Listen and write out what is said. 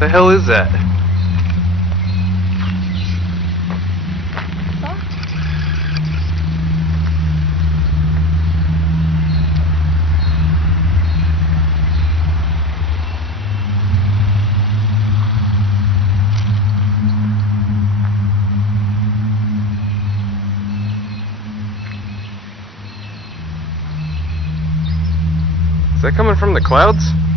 The hell is that? Is that coming from the clouds?